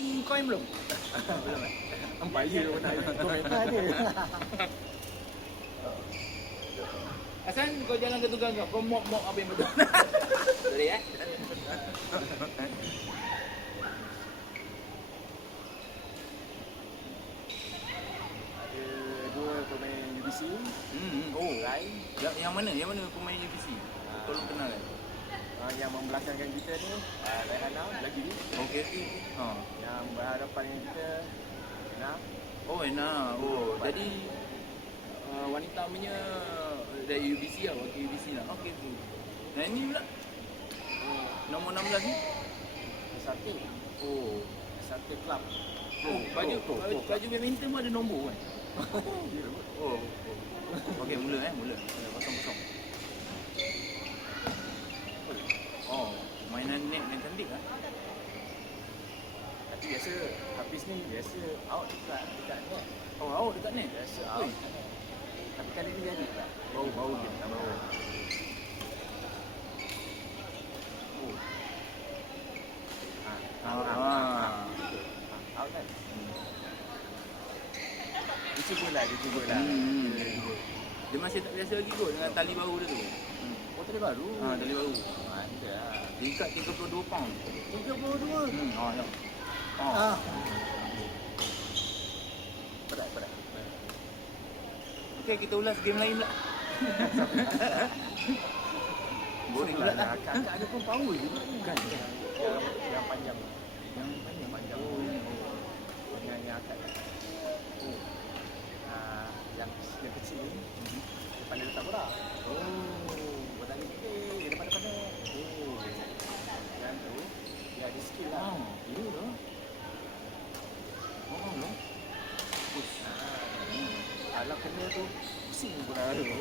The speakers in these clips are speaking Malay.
booking coin belum? Belum. Empat je pun nak komentar dia. Hasan, kau jangan ketukar kau mop apa yang betul. Sorry Ada dua pemain UBC. Oh, Rai. yang mana? Yang mana pemain UBC? Tolong kenalkan. Yang membelakangkan kita ni Raihana lagi. Okey. Yang berhadapan dengan kita Ena. Oh, Ena. Oh, jadi wanita punya dari UBC lah, wakil UBC lah. Okey. Nah, ini pula nombor 16 ni? Satu. Oh. Satu club. Oh, baju badminton pun ada nombor kan? Oh. Okey, mula. Kosong. Oh, mainan net yang cantik lah. Tapi biasa Hafiz ni biasa out dekat net. Oh, awak dekat net? Biasa out dekat net. Tapi kali ni jadi tak? Bau dia tak bau. Oh. Out kan? Dia cuba lah. Dia masih tak biasa lagi kot dengan tali baru dia tu. Oh, tadi baru? Tali baru. Ada lah. Dia ikat 32 pound. 32? Ya. Berat. Okey, kita ulas game lain pula. Boring pula lah. Kakak ada pun power je. Bukan. Yang panjang. Panjang. Yang akak. Yang kecil ni pandai letak bola. Bola ni dia dapat pandai. Yang tu dia ada skill lah. Ya lah. Lah. Kalau kena tu pusing bola tu. Ya.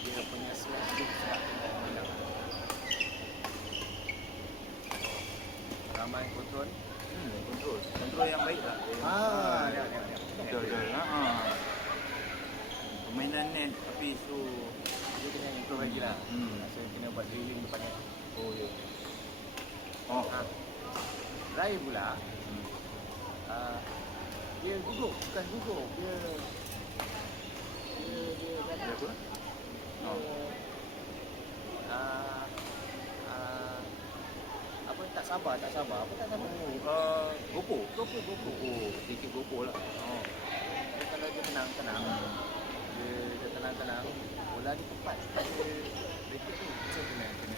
Dia punya smash dia sangat menang. Ramai kontrol. Kontrol yang baik lah. Betul. Permainan net tapi so Dia kena improve lagi lah. So kena buat drilling depan net. oh ya. Rai pula dia gugup, bukan gugup. Dia apa? Apa tak sabar. Apa tak sabar? Gopo. Sedikit gopo lah. Dia kalau dia tenang. Dia tenang. Bola ni tepat pada racket tu. So kena kena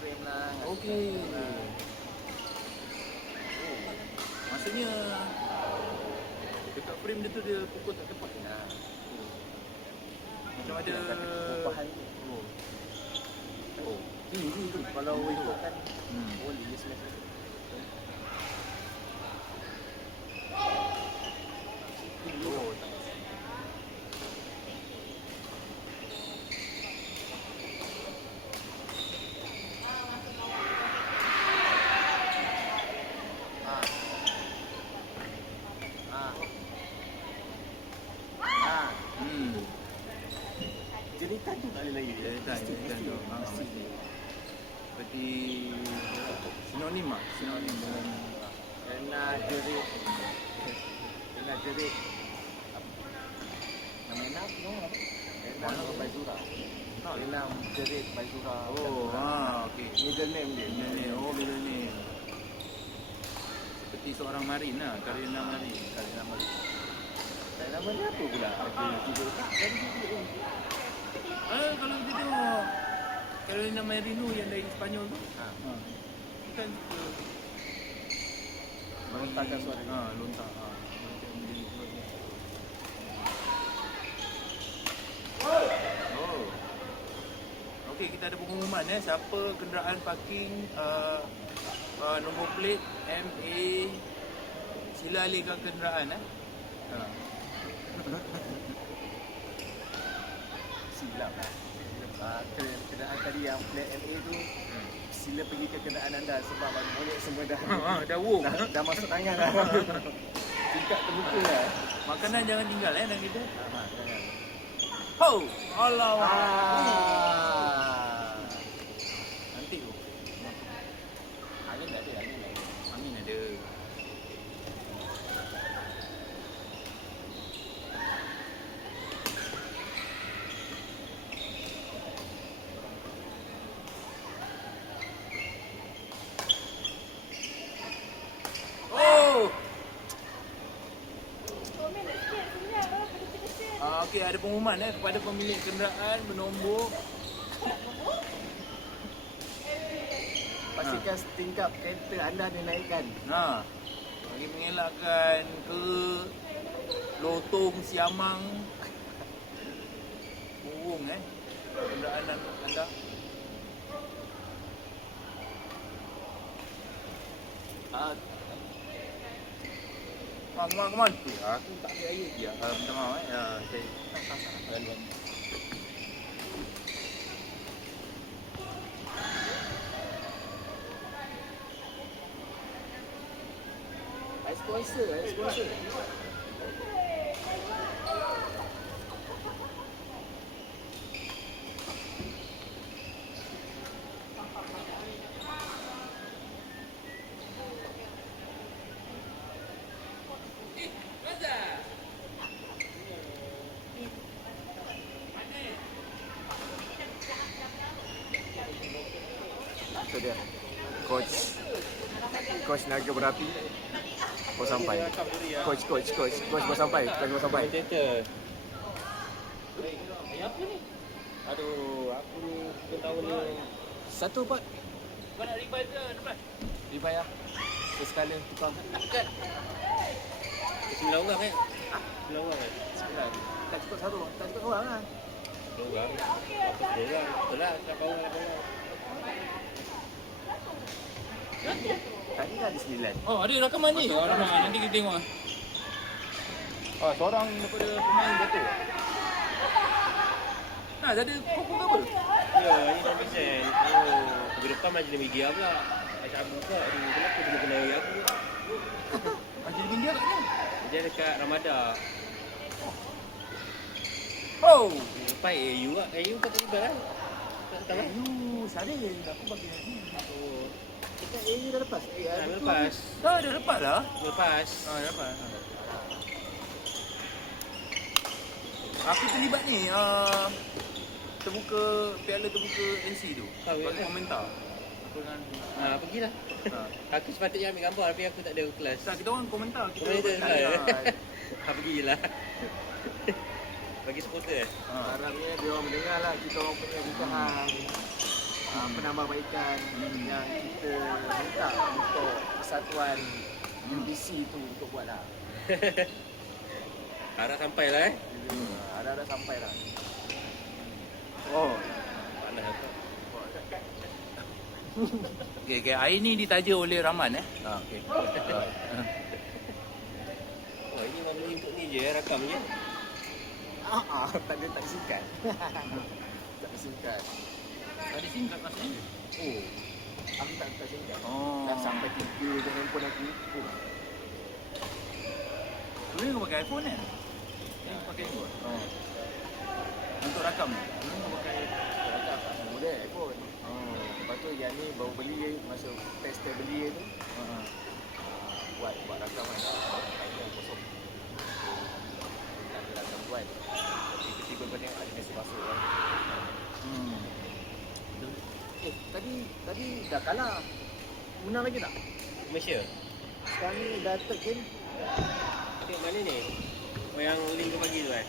frame lah. Okey. Maksudnya dekat frame dia tu dia pukul tak tepat. Macam ada upahan tu. Ini tu kalau ikutkan boleh dia selesai. Jeritan tu tak boleh lagi. Jeritan tu. Seperti sinonim dengan Kena jerit. Nama tu apa? Kena Baizura. Kena jerit Baizura. Okey. Middle name dia. Middle name. Seperti seorang marin lah, Karina Marin. Nama dia apa pula? Ada 3 letak. Kalau begitu Carolina Marino yang dari Spanyol tu kan suka melontarkan suara. Lontar. Okey, kita ada pengumuman siapa kenderaan parking nombor plate MA, sila alihkan kenderaan Sila silap lah. Kenderaan tadi yang plan LA tu, sila pergi ke kenderaan anda sebab monyet semua dah Dah wong. dah masuk tangan dah. Tingkat terbuka lah. Makanan jangan tinggal dalam kita. Jangan. Ho! Allah. Nanti tu. Angin tak ada, angin tak ada. Angin ada. Oh! Okey, ada pengumuman kepada pemilik kenderaan bernombor. Pastikan tingkap kereta anda dinaikkan. Nah, bagi mengelakkan ke lotong siamang burung kenderaan anda. Come on. Aku tak ada air dia. Minta maaf saya. Sponsor. Itu dia. Coach Naga Berapi. Kau sampai. Coach kau sampai. Kommentator. Apa ni? Aduh, aku ni bukan tahu ni. Satu Pak. Kau nak revive ke? Revive lah. Sekali tukar. Kan? Sembilan orang kan? Sembilan orang kan? Sekali. Tak cukup satu. Tak cukup orang lah. Dua orang. Betul lah. Betul lah. Siapa orang? Tadi dah ada 9. Oh, ada rakaman ni. Nanti kita tengok. Seorang daripada pemain betul. Nah, ada kau apa? Ya, ini dah present. Oh, minggu depan majlis media pula. Macam Abu pula. Aduh, kenapa kena kenal aku? Majlis India kat mana? Dia dekat Ramadan. Oh, Lepas AU lah. AU kau tak tiba kan? Tak tahu kan? Salih. Aku bagi ni. Oh, Kita AU dah lepas. dah lepas. dah lepas lah. Lepas. Dah lepas. Aku terlibat ni. Piala terbuka NC tu. Tahu, Bagi ya? komentar. Aku dengan Pergilah. Ha. Aku sepatutnya ambil gambar tapi aku tak ada kelas. Tak, kita orang komentar. Kita Komentar bertanya. Pergi je lah. Bagi supporter Harapnya dia orang mendengar lah kita orang punya kebutuhan. Penambahbaikan yang kita minta untuk persatuan UBC tu untuk buat lah. Harap sampai lah Ada sampai lah. Oh. Panas aku. Okay. Air ni ditaja oleh Rahman okay. Oh, ini baru input ni je rakam je. Tak ada singkat. Tak ada singkat. Ada singkat maksudnya? Oh, aku tak singkat. Oh. Dah sampai 3 dengan handphone aku. Dulu kau pakai iPhone kan? Yang pakai tu? Oh. Untuk rakam ni? Kau pakai rakam tak semua dia iPhone. Lepas tu yang ni baru beli masa tester beli tu. Buat rakaman. iPhone kosong. Ada rakam buat. Tiba-tiba benda ada mesej masuk kan. Tadi dah kalah. Menang lagi tak? Malaysia. Sekarang ni dah third game. Tengok mana ni? Oh, yang link kau bagi tu kan?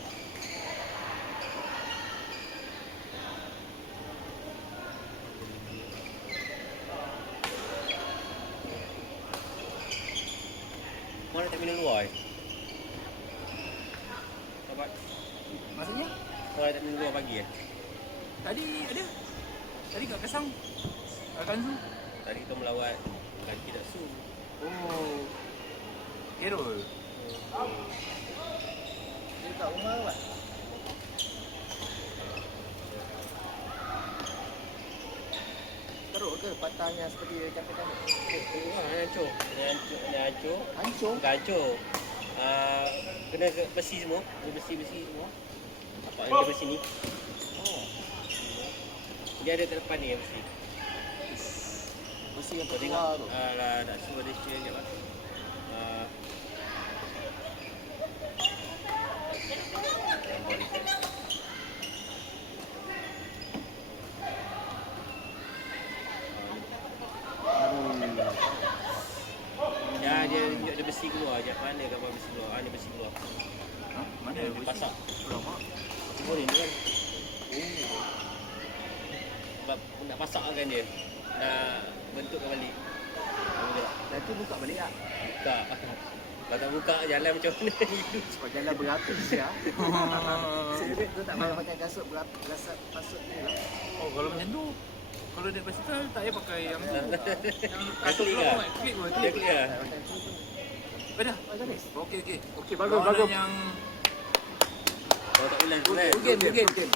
Kau nak tak minum luar Sahabat, Maksudnya? kau nak tak minum luar pagi Tadi ada? Tadi kat Kesang? Kanzu? Tadi kita melawat kaki tak su. Oh. Kerol? Dia kat rumah ke, Pak? ke patahnya seperti dia cakap tadi? Hancur. Hancur. Hancur? Bukan hancur. Kena ke besi semua. Besi-besi semua. Apa yang besi ni? Oh. Dia ada kat depan ni besi. Besi yang Kau tengok. terkeluar tu. Lah, nak suruh dia share sekejap lah. Gambar dia share. Ya, dia tunjuk ada besi keluar. Sekejap mana gambar besi keluar? Ni besi keluar. Ha? Mana Dia besi? pasak. Lama. Semua ni kan. Sebab nak pasakkan dia. Nak bentukkan balik. Nampak tak? Nanti buka balik tak? Buka. Kalau tak buka jalan macam mana ni? Oh, jalan beratus ya. Sebab tu tak payah pakai kasut beratus kasut ni lah. Oh, kalau macam tu, kalau naik basikal tak payah pakai yang tu. Yang klik klik lah. lah. Klik pun, Dia klik. clear. Macam tu tu. Dah. Macam ni. Okey, okey. Okey, bagus, Kawalan bagus. yang Kalau tak ulang, Good game.